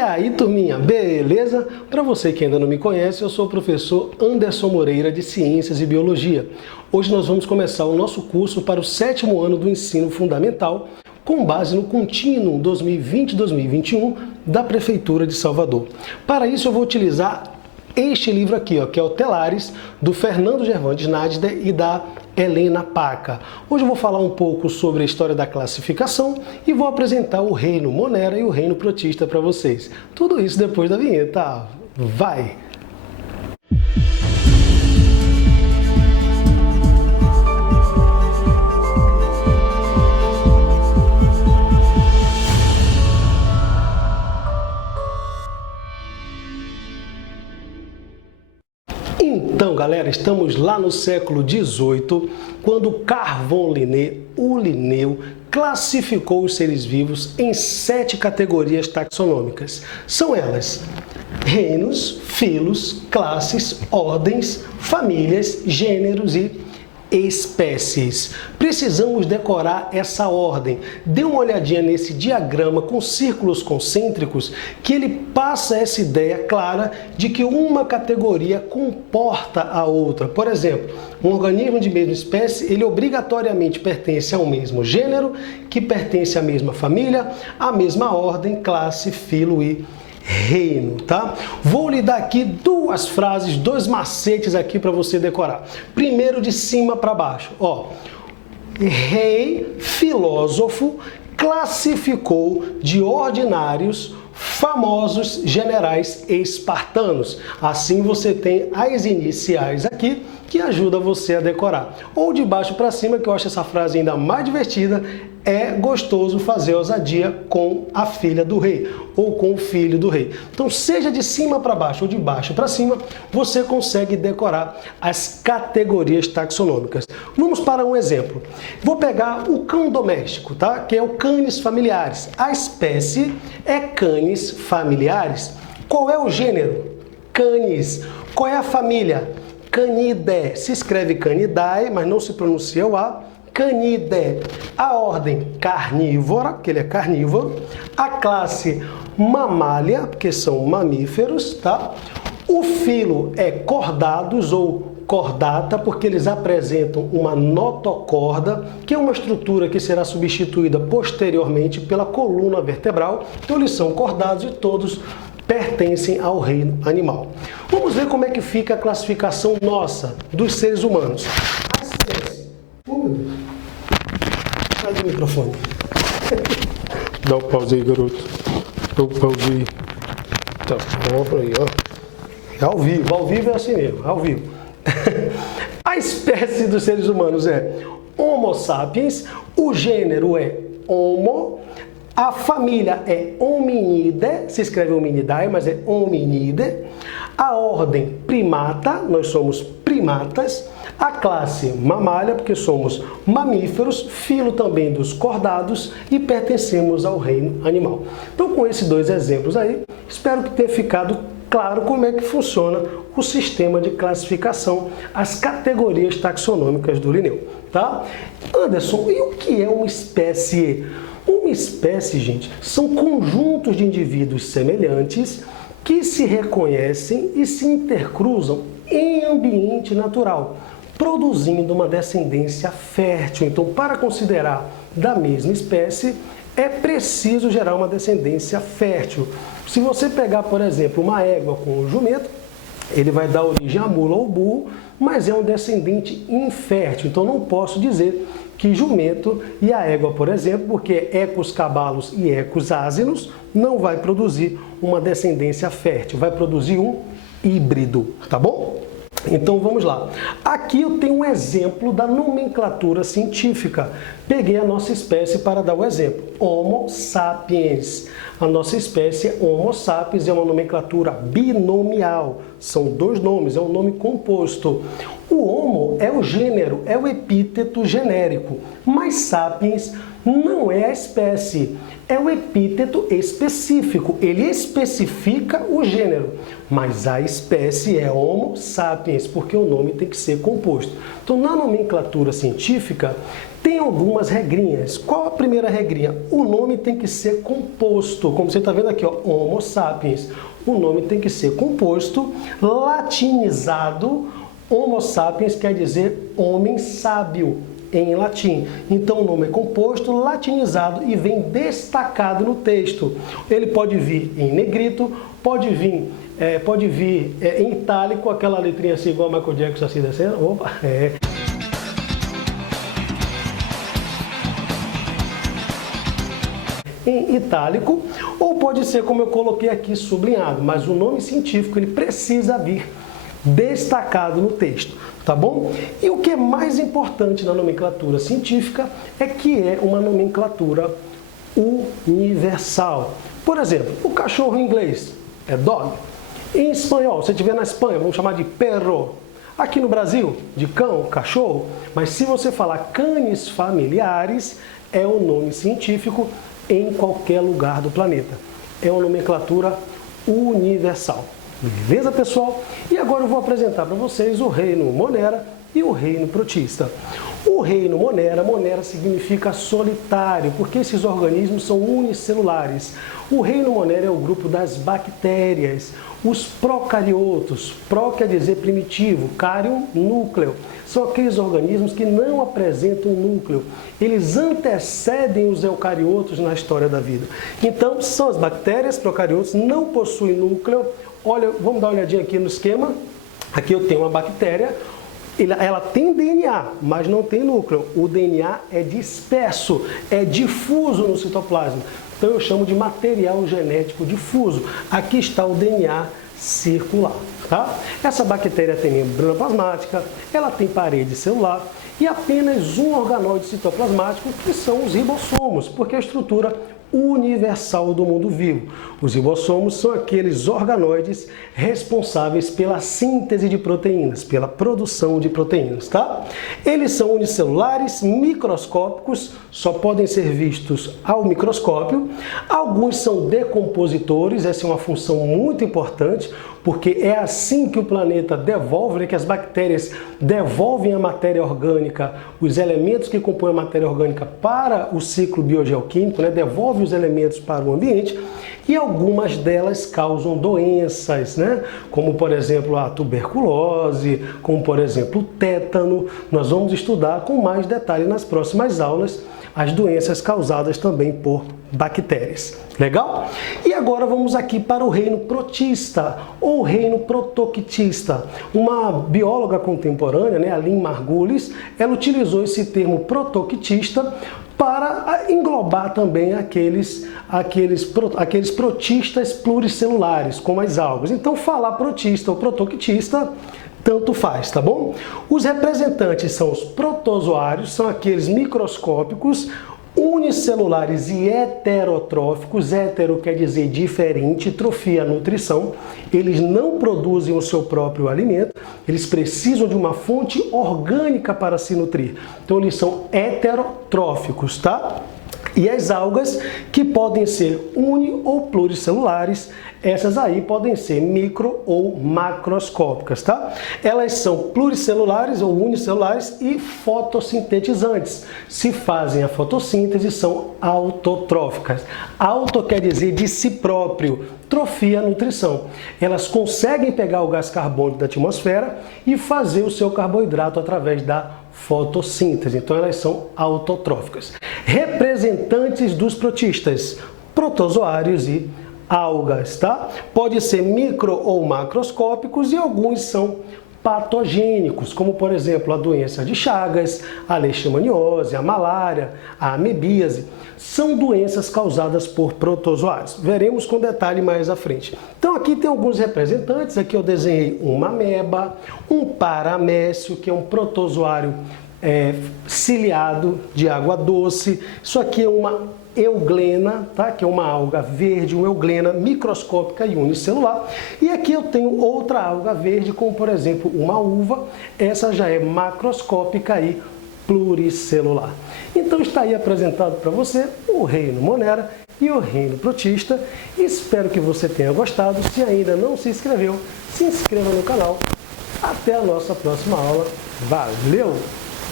aí, turminha, beleza? Para você que ainda não me conhece, eu sou o professor Anderson Moreira de Ciências e Biologia. Hoje nós vamos começar o nosso curso para o 7º ano do ensino fundamental, com base no Contínuo 2020-2021 da Prefeitura de Salvador. Para isso eu vou utilizar este livro aqui, ó, que é o Telares, do Fernando Gervandes Nadder e da Helena Paca. Hoje eu vou falar um pouco sobre a história da classificação e vou apresentar o reino Monera e o reino Protista para vocês. Tudo isso depois da vinheta. Vai! Então, galera, estamos lá no século XVIII, quando Carvon Linné, o Linneu, classificou os seres vivos em 7 categorias taxonômicas. São elas: reinos, filos, classes, ordens, famílias, gêneros e espécies. Precisamos decorar essa ordem. Dê uma olhadinha nesse diagrama com círculos concêntricos, que ele passa essa ideia clara de que uma categoria comporta a outra. Por exemplo, um organismo de mesma espécie, ele obrigatoriamente pertence ao mesmo gênero, que pertence à mesma família, à mesma ordem, classe, filo e reino, tá? Vou lhe dar aqui duas frases, dois macetes aqui para você decorar. Primeiro, de cima para baixo, ó. Rei filósofo classificou de ordinários famosos generais espartanos. Assim você tem as iniciais aqui que ajuda você a decorar. Ou de baixo para cima, que eu acho essa frase ainda mais divertida: é gostoso fazer ousadia com a filha do rei ou com o filho do rei. Então, seja de cima para baixo ou de baixo para cima, você consegue decorar as categorias taxonômicas. Vamos para um exemplo. Vou pegar o cão doméstico, tá? Que é o Canis familiaris. A espécie é Canis familiaris. Qual é o gênero? Canis. Qual é a família? Canidae. Se escreve Canidae, mas não se pronuncia o A. Canidae. A ordem carnívora, porque ele é carnívoro. A classe mamália, porque são mamíferos, tá? O filo é cordados ou cordata, porque eles apresentam uma notocorda, que é uma estrutura que será substituída posteriormente pela coluna vertebral. Então eles são cordados e todos pertencem ao reino animal. Vamos ver como é que fica a classificação nossa dos seres humanos. A espécie. Oh, meu Deus. Sai do microfone. Dá um pause aí, garoto. Dá um pause aí. Então, vamos aí, ó. É ao vivo é assim mesmo, ao vivo. A espécie dos seres humanos é Homo sapiens, o gênero é Homo, a família é Hominidae, se escreve Hominidae, mas é Hominidae. A ordem primata, nós somos primatas. A classe mamália, porque somos mamíferos, filo também dos cordados e pertencemos ao reino animal. Então, com esses dois exemplos aí, espero que tenha ficado claro como é que funciona o sistema de classificação, as categorias taxonômicas do Linneu, tá? Anderson, e o que é uma espécie? Uma espécie, gente, são conjuntos de indivíduos semelhantes que se reconhecem e se intercruzam em ambiente natural, produzindo uma descendência fértil. Então, para considerar da mesma espécie, é preciso gerar uma descendência fértil. Se você pegar, por exemplo, uma égua com um jumento, ele vai dar origem à mula ou burro, mas é um descendente infértil. Então, não posso dizer que jumento e a égua, por exemplo, porque ecos cabalos e ecos ásinos, não vai produzir uma descendência fértil, vai produzir um híbrido, tá bom? Então vamos lá. Aqui eu tenho um exemplo da nomenclatura científica. Peguei a nossa espécie para dar o exemplo. Homo sapiens. A nossa espécie é Homo sapiens, é uma nomenclatura binomial. São dois nomes, é um nome composto. O Homo é o gênero, é o epíteto genérico, mas sapiens não é a espécie, é o epíteto específico. Ele especifica o gênero, mas a espécie é Homo sapiens, porque o nome tem que ser composto. Então, na nomenclatura científica, Tem algumas regrinhas. Qual a primeira regrinha? O nome tem que ser composto. Como você está vendo aqui, ó, Homo sapiens. O nome tem que ser composto, latinizado. Homo sapiens quer dizer homem sábio em latim. Então o nome é composto, latinizado e vem destacado no texto. Ele pode vir em negrito, pode vir em itálico, aquela letrinha assim igual a Michael Jackson assim descendo. Opa, em itálico, ou pode ser como eu coloquei aqui, sublinhado, mas o nome científico ele precisa vir destacado no texto, tá bom? E o que é mais importante na nomenclatura científica é que é uma nomenclatura universal. Por exemplo, o cachorro em inglês é dog. Em espanhol, se estiver na Espanha, vamos chamar de perro. Aqui no Brasil, de cão, cachorro. Mas se você falar canes familiares, é o nome científico em qualquer lugar do planeta. É uma nomenclatura universal. Beleza, pessoal? E agora eu vou apresentar para vocês o reino Monera e o reino Protista. O reino Monera, Monera significa solitário, porque esses organismos são unicelulares. O reino Monera é o grupo das bactérias, os procariotos. Pro quer dizer primitivo, cárion, núcleo. São aqueles organismos que não apresentam núcleo. Eles antecedem os eucariotos na história da vida. Então, são as bactérias, procariotos, não possuem núcleo. Olha, vamos dar uma olhadinha aqui no esquema. Aqui eu tenho uma bactéria. Ela tem DNA, mas não tem núcleo. O DNA é disperso, é difuso no citoplasma. Então eu chamo de material genético difuso. Aqui está o DNA circular. Tá? Essa bactéria tem membrana plasmática, ela tem parede celular e apenas um organóide citoplasmático, que são os ribossomos, porque a estrutura universal do mundo vivo. Os ribossomos são aqueles organoides responsáveis pela síntese de proteínas, pela produção de proteínas, tá? Eles são unicelulares, microscópicos, só podem ser vistos ao microscópio. Alguns são decompositores, essa é uma função muito importante, porque é assim que o planeta devolve, né, que as bactérias devolvem a matéria orgânica, os elementos que compõem a matéria orgânica para o ciclo biogeoquímico, né, devolve os elementos para o ambiente, e algumas delas causam doenças, né, como por exemplo a tuberculose, como por exemplo o tétano. Nós vamos estudar com mais detalhe nas próximas aulas as doenças causadas também por bactérias. Legal? E agora vamos aqui para o reino protista ou reino protoctista. Uma bióloga contemporânea, né, a Lynn Margulis, ela utilizou esse termo protoctista para englobar também aqueles protistas pluricelulares, como as algas. Então, falar protista ou protoctista tanto faz, tá bom? Os representantes são os protozoários, são aqueles microscópicos, unicelulares e heterotróficos. Hetero quer dizer diferente, trofia, nutrição. Eles não produzem o seu próprio alimento, eles precisam de uma fonte orgânica para se nutrir. Então eles são heterotróficos, tá? E as algas, que podem ser uni- ou pluricelulares, essas aí podem ser micro ou macroscópicas, tá? Elas são pluricelulares ou unicelulares e fotossintetizantes. Se fazem a fotossíntese, são autotróficas. Auto quer dizer de si próprio, trofia, nutrição. Elas conseguem pegar o gás carbônico da atmosfera e fazer o seu carboidrato através da fotossíntese. Então elas são autotróficas. Representantes dos protistas, protozoários e algas, tá? Pode ser micro ou macroscópicos e alguns são patogênicos, como por exemplo a doença de Chagas, a leishmaniose, a malária, a amebíase. São doenças causadas por protozoários. Veremos com detalhe mais à frente. Então aqui tem alguns representantes. Aqui eu desenhei uma ameba, um paramécio, que é um protozoário ciliado de água doce. Isso aqui é uma euglena, tá? Que é uma alga verde, uma euglena microscópica e unicelular. E aqui eu tenho outra alga verde, como por exemplo uma uva. Essa já é macroscópica e pluricelular. Então está aí apresentado para você o reino Monera e o reino protista. Espero que você tenha gostado. Se ainda não se inscreveu, se inscreva no canal. Até a nossa próxima aula. Valeu!